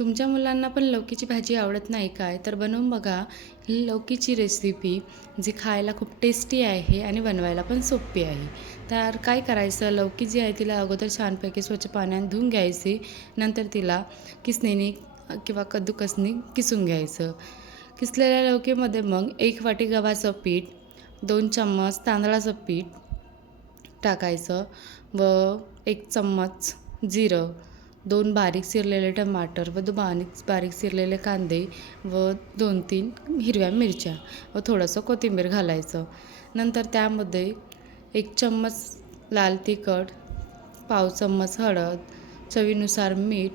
तुमच्या मुलांना पण लौकीची भाजी आवडत नाही काय? तर बनवून बघा ही लौकीची रेसिपी जी खायला खूप टेस्टी आहे आणि बनवायला पण सोपी आहे. तर काय करायचं? लौकी जी आहे तिला अगोदर छानपैकी स्वच्छ पाण्यात धुवून घ्यायची. नंतर तिला किसणीने किंवा कद्दूकसनी किसून घ्यायचं. किसलेल्या लौकीमध्ये मग एक वाटी गव्हाचं पीठ दोन चम्मच तांदळाचं पीठ टाकायचं व एक चम्मच जिरं दोन बारीक चिरलेले टमाटर व दो बारीक बारीक चिरलेले कांदे व दोन तीन हिरव्या मिरच्या व थोडंसं कोथिंबीर घालायचं. नंतर त्यामध्ये एक चम्मच लाल तिखट पाव चम्मच हळद चवीनुसार मीठ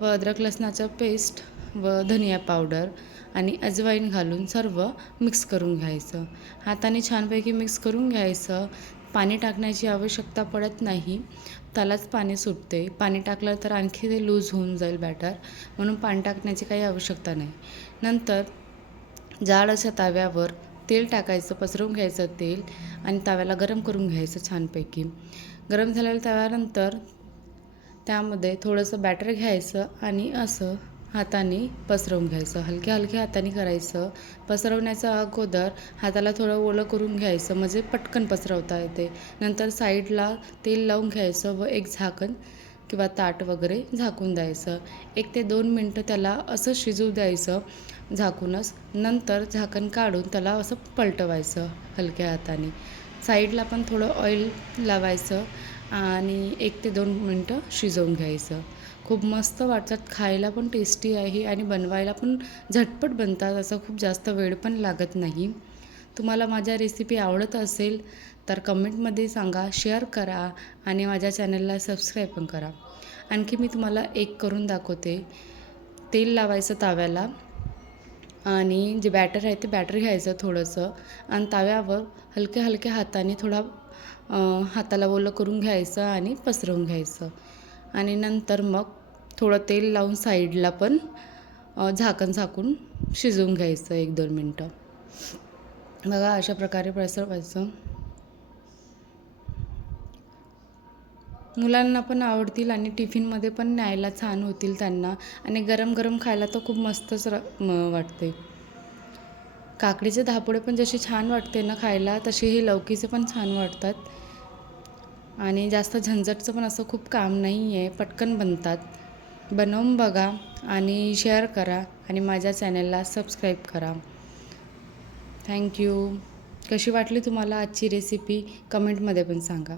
व अद्रक लसणाचं पेस्ट व धनिया पावडर आणि अजवाईन घालून सर्व मिक्स करून घ्यायचं. हाताने छानपैकी मिक्स करून घ्यायचं. पाणी टाकण्याची आवश्यकता पडत नाही त्यालाच पाणी सुटते. पाणी टाकलं तर आणखी ते लूज होऊन जाईल बॅटर म्हणून पाणी टाकण्याची काही आवश्यकता नाही. नंतर जाड अशा ताव्यावर तेल टाकायचं पसरवून घ्यायचं तेल आणि तव्याला गरम करून घ्यायचं छानपैकी. गरम झालेल्या तव्यानंतर त्यामध्ये थोडंसं बॅटर घ्यायचं आणि असं हाताने पसरवून घ्यायचं. हलक्या हलक्या हाताने करायचं. पसरवण्याच्या अगोदर हाताला थोडं ओलं करून घ्यायचं म्हणजे पटकन पसरवता येते. नंतर साईडला तेल लावून घ्यायचं व एक झाकण किंवा ताट वगैरे झाकून द्यायचं. एक ते दोन मिनटं त्याला असं शिजू द्यायचं झाकूनच. नंतर झाकण काढून त्याला असं पलटवायचं हलक्या हाताने. साईडला पण थोडं ऑइल लावायचं आणि एक ते दोन मिनटं शिजवून घ्यायचं. खूप मस्त वाटतात खायला पण टेस्टी आहे आणि बनवायला पण झटपट बनतात असं खूप जास्त वेळ पण लागत नाही. तुम्हाला माझ्या रेसिपी आवडत असेल तर कमेंटमध्ये सांगा शेअर करा आणि माझ्या चॅनलला सबस्क्राईब पण करा. आणखी मी तुम्हाला एक करून दाखवते. तेल लावायचं ताव्याला आणि जे बॅटर आहे ते बॅटर घ्यायचं थोडंसं आणि तव्यावर हलक्या हलक्या हाताने थोडा हाताला ओलं करून घ्यायचं आणि पसरवून घ्यायचं. आणि नंतर मग थोडं तेल लावून साईडला पण झाकण झाकून शिजवून घ्यायचं एक दोन मिनटं. बघा अशा प्रकारे पसरवायचं. मुलांना पण आवडतील आणि टिफिनमध्ये पण न्यायला छान होतील त्यांना. आणि गरम गरम खायला तर खूप मस्तच र म- वाटते. काकडीचे धापुडे पण जसे छान वाटते ना खायला तसे हे लौकीचे पण छान वाटतात. आणि जास्त झंझटचं पण असं खूप काम नाही आहे पटकन बनतात. बनवून बघा आणि शेअर करा आणि माझ्या चॅनलला सबस्क्राईब करा. थँक्यू कशी वाटली तुम्हाला आजची रेसिपी कमेंटमध्ये पण सांगा.